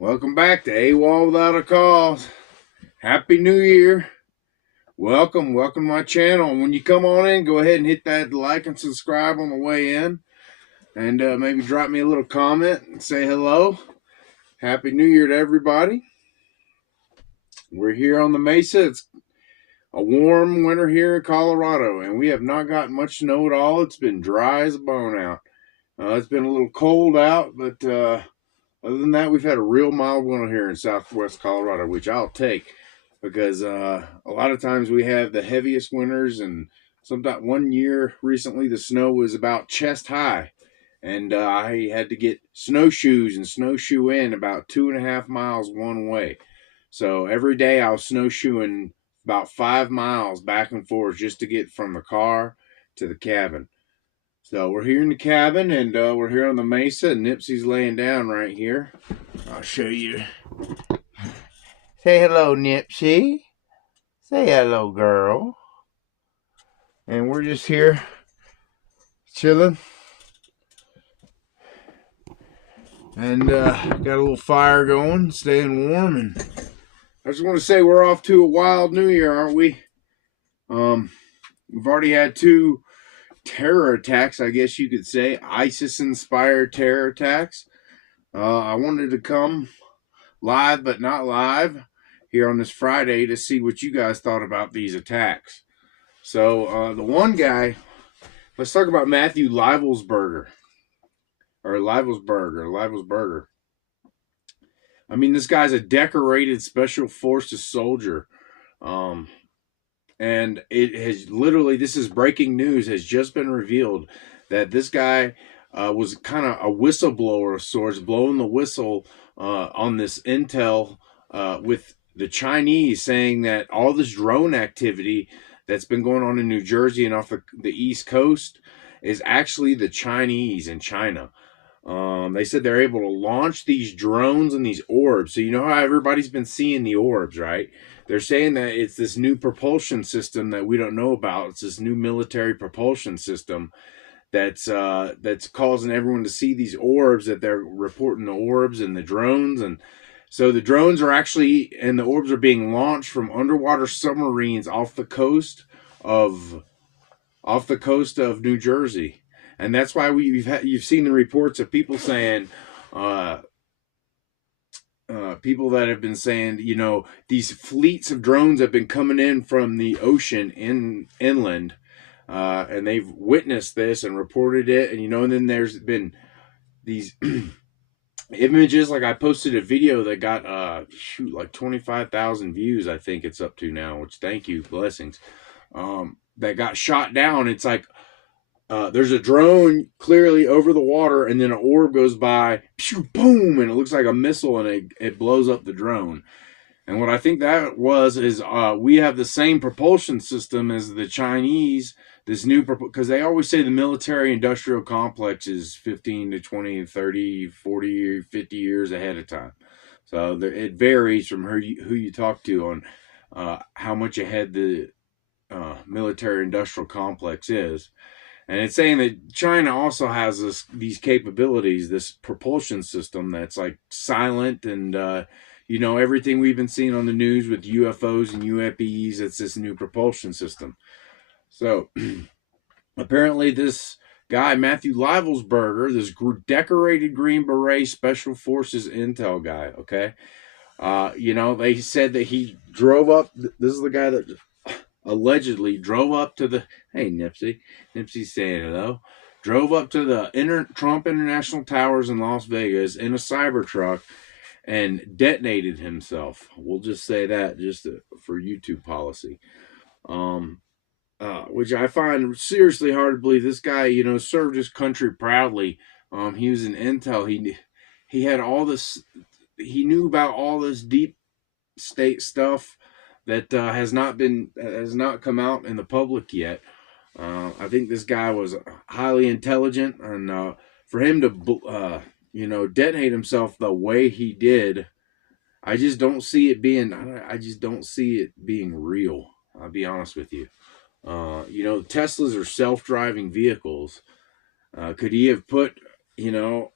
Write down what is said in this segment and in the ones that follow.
Welcome back to AWOL Without a Cause. Happy New Year. Welcome to my channel. And when you come on in, go ahead and hit that like and subscribe on the way in. And maybe drop me a little comment and say hello. Happy New Year to everybody. We're here on the Mesa. It's a warm winter here in Colorado, and we have not gotten much snow at all. It's been dry as a bone out. It's been a little cold out, but other than that, we've had a real mild winter here in southwest Colorado, which I'll take because a lot of times we have the heaviest winters, and sometimes one year recently the snow was about chest high, and I had to get snowshoes and snowshoe in about 2.5 miles one way. So every day I was snowshoeing about 5 miles back and forth just to get from the car to the cabin. So we're here in the cabin, and we're here on the Mesa, and Nipsey's laying down right here. I'll show you. Say hello, Nipsey. Say hello, girl. And we're just here chilling. And got a little fire going, staying warm. And I just want to say we're off to a wild new year, aren't we? We've already had 2 terror attacks, I guess you could say, ISIS-inspired terror attacks. I wanted to come live, but not live, here on this Friday to see what you guys thought about these attacks. So the one guy, let's talk about Matthew Livelsberger. I mean, this guy's a decorated special forces soldier. And it has literally, this is breaking news, has just been revealed that this guy was kind of a whistleblower of sorts, blowing the whistle on this intel with the Chinese, saying that all this drone activity that's been going on in New Jersey and off the East Coast is actually the Chinese in China. They said they're able to launch these drones and these orbs. So you know how everybody's been seeing the orbs, right? They're saying that it's this new propulsion system that we don't know about. It's this new military propulsion system that's causing everyone to see these orbs, that they're reporting the orbs and the drones. And so the drones are actually, and the orbs are being launched from underwater submarines off the coast of New Jersey. And that's why you've seen the reports of people saying, people that have been saying, you know, these fleets of drones have been coming in from the ocean inland, and they've witnessed this and reported it. And, you know, and then there's been these images. Like I posted a video that got, like 25,000 views, I think it's up to now, which thank you, blessings, that got shot down. It's like, there's a drone clearly over the water, and then an orb goes by, pew, boom, and it looks like a missile, and it blows up the drone. And what I think that is we have the same propulsion system as the Chinese, this new, because they always say the military-industrial complex is 15 to 20, 30, 40, 50 years ahead of time. So it varies from who you talk to on how much ahead the military-industrial complex is. And it's saying that China also has these capabilities, this propulsion system that's like silent, and you know, everything we've been seeing on the news with UFOs and UAPs, it's this new propulsion system. So apparently this guy, Matthew Livelsberger, this decorated Green Beret Special Forces intel guy, okay? You know, they said that he drove up, this is the guy that allegedly drove up to the, hey Nipsey's saying hello, drove up to the Trump International Towers in Las Vegas in a Cybertruck and detonated himself. We'll just say that just for YouTube policy. Which I find seriously hard to believe. This guy, you know, served his country proudly. He was in intel. He had all this, he knew about all this deep state stuff that has not come out in the public yet. I think this guy was highly intelligent, and for him to you know, detonate himself the way he did, I just don't see it being real. I'll be honest with you. You know, Teslas are self-driving vehicles. Could he have put, you know,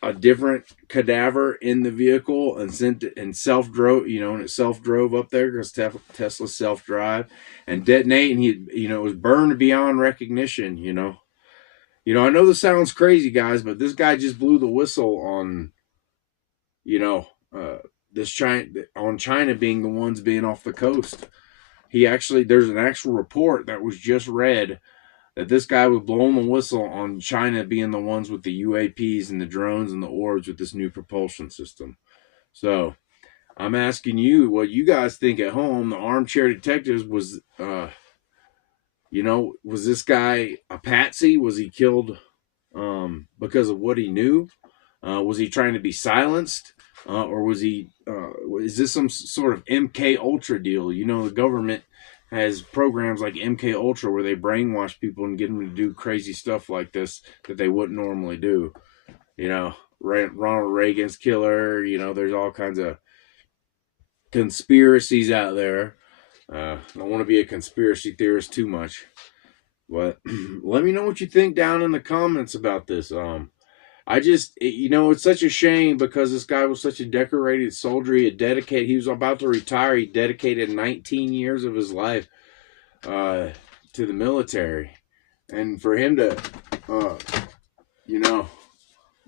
a different cadaver in the vehicle and sent it and self drove, and it self drove up there because Tesla self drive and detonate, and it was burned beyond recognition. I know this sounds crazy, guys, but this guy just blew the whistle on, you know, uh, this China being the ones being off the coast. There's an actual report that was just read that this guy was blowing the whistle on China being the ones with the UAPs and the drones and the orbs with this new propulsion system. So I'm asking you what you guys think at home. The armchair detectives was this guy a patsy? Was he killed because of what he knew? Was he trying to be silenced? Or was he? Is this some sort of MK Ultra deal? The government has programs like MK Ultra where they brainwash people and get them to do crazy stuff like this that they wouldn't normally do. Ronald Reagan's killer. There's all kinds of conspiracies out there. I don't want to be a conspiracy theorist too much, but let me know what you think down in the comments about this. It's such a shame because this guy was such a decorated soldier. He was about to retire. He dedicated 19 years of his life to the military. And for him to,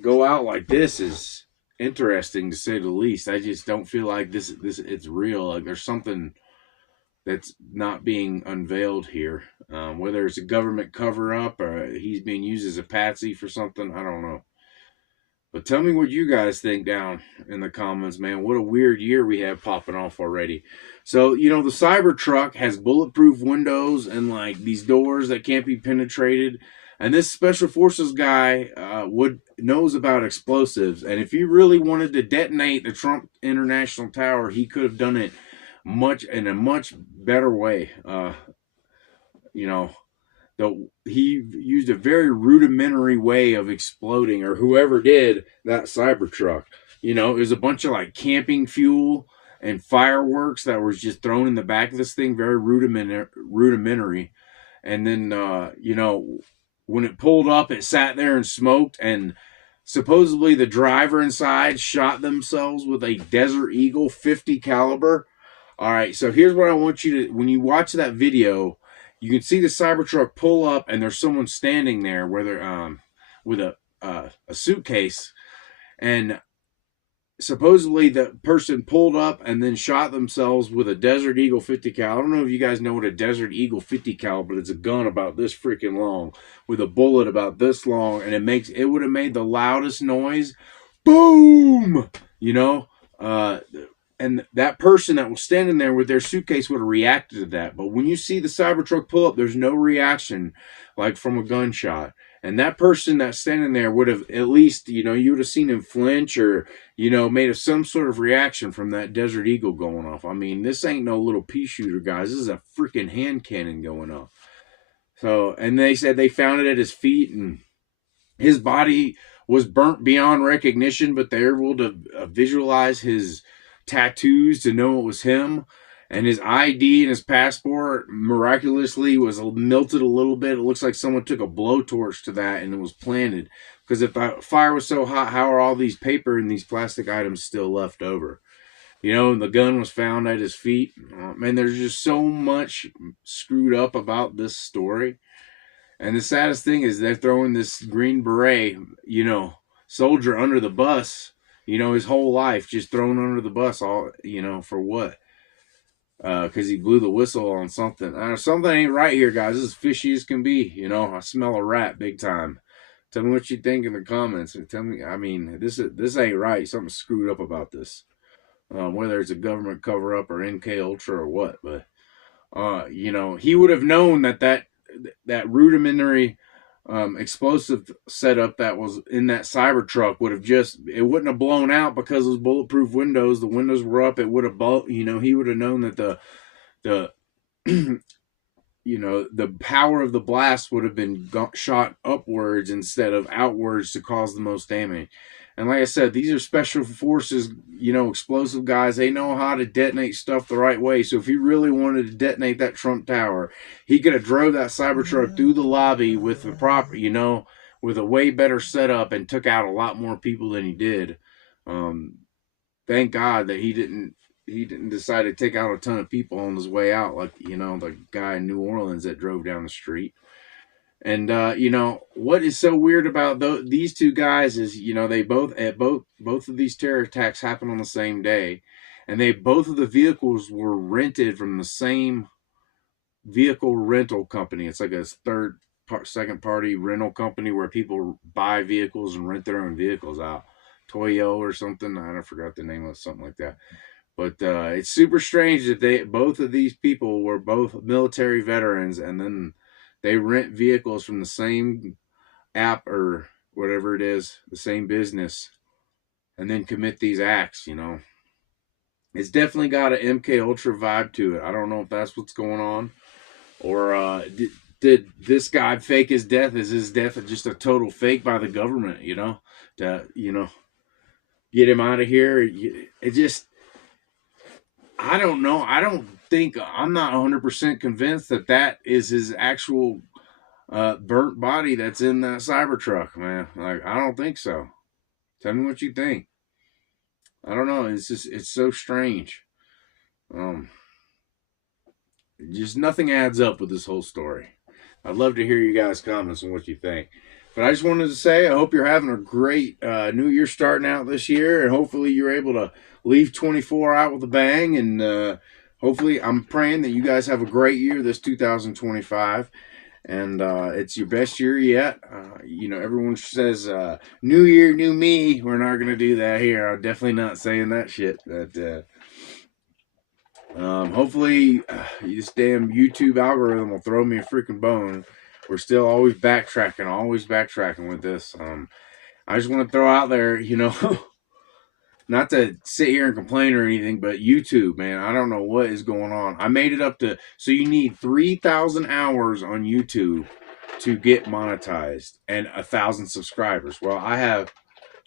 go out like this is interesting to say the least. I just don't feel like this it's real. Like there's something that's not being unveiled here. Whether it's a government cover up or he's being used as a patsy for something, I don't know. But tell me what you guys think down in the comments, man. What a weird year we have popping off already. So, the Cybertruck has bulletproof windows and like these doors that can't be penetrated. And this special forces guy knows about explosives. And if he really wanted to detonate the Trump International Tower, he could have done it in a much better way. He used a very rudimentary way of exploding, or whoever did that Cybertruck. It was a bunch of like camping fuel and fireworks that was just thrown in the back of this thing, very rudimentary. And then, when it pulled up, it sat there and smoked. And supposedly the driver inside shot themselves with a Desert Eagle 50 caliber. All right, so here's what I want you to, when you watch that video, you can see the Cybertruck pull up, and there's someone standing there with a suitcase, and supposedly the person pulled up and then shot themselves with a Desert Eagle 50 cal. I don't know if you guys know what a Desert Eagle 50 cal, but it's a gun about this freaking long with a bullet about this long, and it would have made the loudest noise. Boom! And that person that was standing there with their suitcase would have reacted to that. But when you see the Cybertruck pull up, there's no reaction like from a gunshot. And that person that's standing there would have at least, you would have seen him flinch or, made some sort of reaction from that Desert Eagle going off. I mean, this ain't no little pea shooter, guys. This is a freaking hand cannon going off. So, and they said they found it at his feet, and his body was burnt beyond recognition, but they're able to visualize his tattoos to know it was him, and his ID and his passport miraculously was melted a little bit. It looks like someone took a blowtorch to that and it was planted, because if the fire was so hot, how are all these paper and these plastic items still left over? And the gun was found at his feet. Man, there's just so much screwed up about this story. And the saddest thing is they're throwing this Green Beret, soldier under the bus, his whole life just thrown under the bus, all, for what? Because he blew the whistle on something. Something ain't right here, guys. This is fishy as can be. I smell a rat big time. Tell me what you think in the comments. And tell me, I mean, this ain't right. Something's screwed up about this. Whether it's a government cover-up or MK Ultra or what. But, he would have known that rudimentary explosive setup that was in that Cybertruck it wouldn't have blown out because those bulletproof windows, the windows were up. It would have, he would have known that the the power of the blast would have been shot upwards instead of outwards to cause the most damage. And like I said, these are special forces, explosive guys. They know how to detonate stuff the right way. So if he really wanted to detonate that Trump Tower, he could have drove that Cybertruck through the lobby with the proper, with a way better setup and took out a lot more people than he did. Um, thank God that he didn't decide to take out a ton of people on his way out, like the guy in New Orleans that drove down the street. And what is so weird about these two guys is they both of these terror attacks happened on the same day, and they both of the vehicles were rented from the same vehicle rental company. It's like a second party rental company where people buy vehicles and rent their own vehicles out. Toyo or something. I forgot the name of something like that. But it's super strange that both of these people were both military veterans, and then they rent vehicles from the same app or whatever it is, the same business, and then commit these acts. It's definitely got an MK Ultra vibe to it. I don't know if that's what's going on, or did this guy fake his death? Is his death just a total fake by the government? To get him out of here. It just, I don't know. I'm not 100% convinced that is his actual burnt body that's in that Cybertruck, man. Like, I don't think so. Tell me what you think. I don't know. It's so strange. Just nothing adds up with this whole story. I'd love to hear you guys' comments on what you think. But I just wanted to say, I hope you're having a great new year starting out this year, and hopefully you're able to leave 24 out with a bang. And hopefully, I'm praying that you guys have a great year this 2025, and it's your best year yet. Everyone says new year, new me. We're not going to do that here. I'm definitely not saying that shit. But hopefully, this damn YouTube algorithm will throw me a freaking bone. We're still always backtracking with this. I just want to throw out there, not to sit here and complain or anything, but YouTube, man, I don't know what is going on. I made it up to, so you need 3,000 hours on YouTube to get monetized and 1,000 subscribers. Well, I have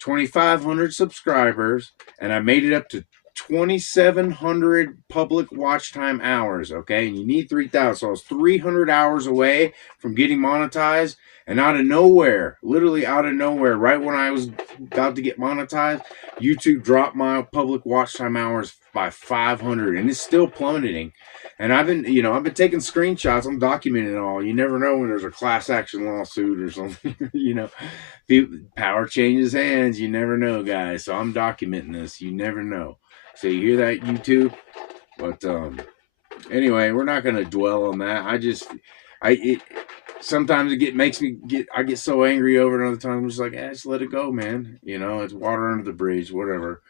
2,500 subscribers, and I made it up to 2,700 public watch time hours. Okay, and you need 3,000. So I was 300 hours away from getting monetized, and out of nowhere, literally out of nowhere, right when I was about to get monetized, YouTube dropped my public watch time hours by 500, and it's still plummeting. And I've been taking screenshots. I'm documenting it all. You never know when there's a class action lawsuit or something. Power changes hands. You never know, guys. So I'm documenting this. You never know. So you hear that, YouTube? But anyway, we're not gonna dwell on that. Sometimes I get so angry over it. Other times I'm just like, just let it go, man. It's water under the bridge, whatever.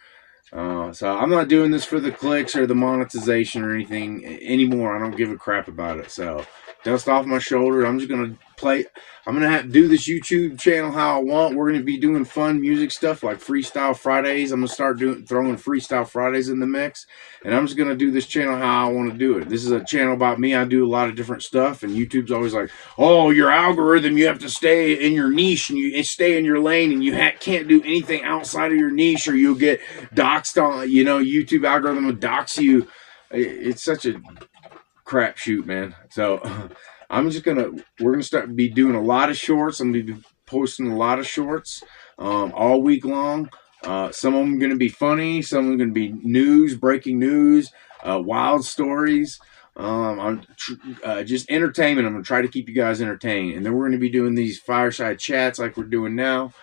So I'm not doing this for the clicks or the monetization or anything anymore. I don't give a crap about it. So dust off my shoulders. I'm just gonna play. I'm gonna do this YouTube channel how I want. We're gonna be doing fun music stuff like Freestyle Fridays. I'm gonna start throwing Freestyle Fridays in the mix, and I'm just gonna do this channel how I want to do it. This is a channel about me. I do a lot of different stuff, and YouTube's always like, "Oh, your algorithm. You have to stay in your niche and you stay in your lane, and you can't do anything outside of your niche, or you'll get doxed on. YouTube algorithm will dox you." It's such a crapshoot, man. So we're gonna be doing a lot of shorts. I'm gonna be posting a lot of shorts all week long. Some of them are gonna be funny. Some of them are gonna be breaking news, wild stories. Just entertainment. I'm gonna try to keep you guys entertained, and then we're gonna be doing these fireside chats like we're doing now,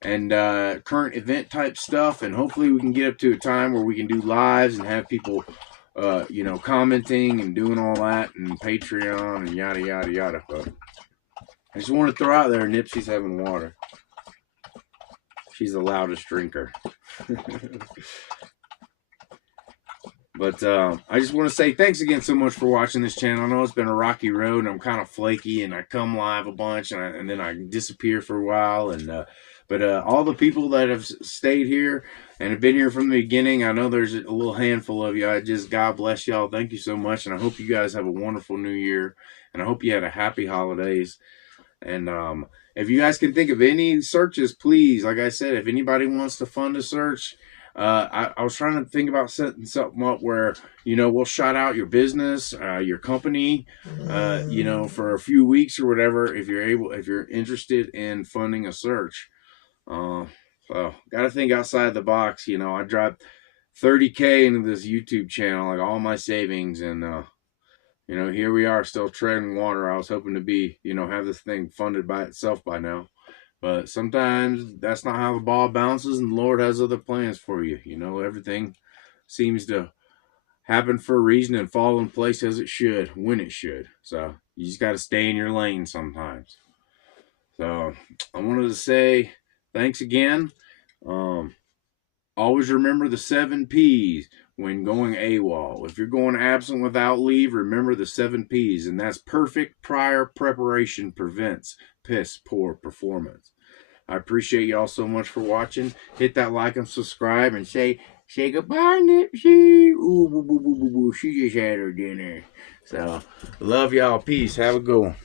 and current event type stuff. And hopefully we can get up to a time where we can do lives and have people commenting and doing all that, and Patreon and yada yada yada. But I just want to throw out there, Nipsey's having water. She's the loudest drinker. But I just want to say thanks again so much for watching this channel. I know it's been a rocky road, and I'm kind of flaky, and I come live a bunch, and then I disappear for a while. But all the people that have stayed here and have been here from the beginning, I know there's a little handful of you. God bless y'all. Thank you so much, and I hope you guys have a wonderful new year, and I hope you had a happy holidays. And if you guys can think of any searches, please, like I said, if anybody wants to fund a search, I was trying to think about setting something up where, you know, we'll shout out your business, your company, you know, for a few weeks or whatever, if you're interested in funding a search. So got to think outside the box. You know, I dropped 30K into this YouTube channel, like all my savings, and you know, here we are still treading water. I was hoping to be, you know, have this thing funded by itself by now. But sometimes that's not how the ball bounces, and the Lord has other plans for you. You know, everything seems to happen for a reason and fall in place as it should, when it should. So you just got to stay in your lane sometimes. So I wanted to say thanks again. Always remember the 7 P's when going AWOL. If you're going absent without leave, remember the 7 P's, and that's perfect prior preparation prevents piss poor performance. I appreciate y'all so much for watching. Hit that like and subscribe, and say goodbye, Nipsey. Ooh, boo, boo, boo, boo, boo. She just had her dinner. So, love y'all. Peace. Have a good one.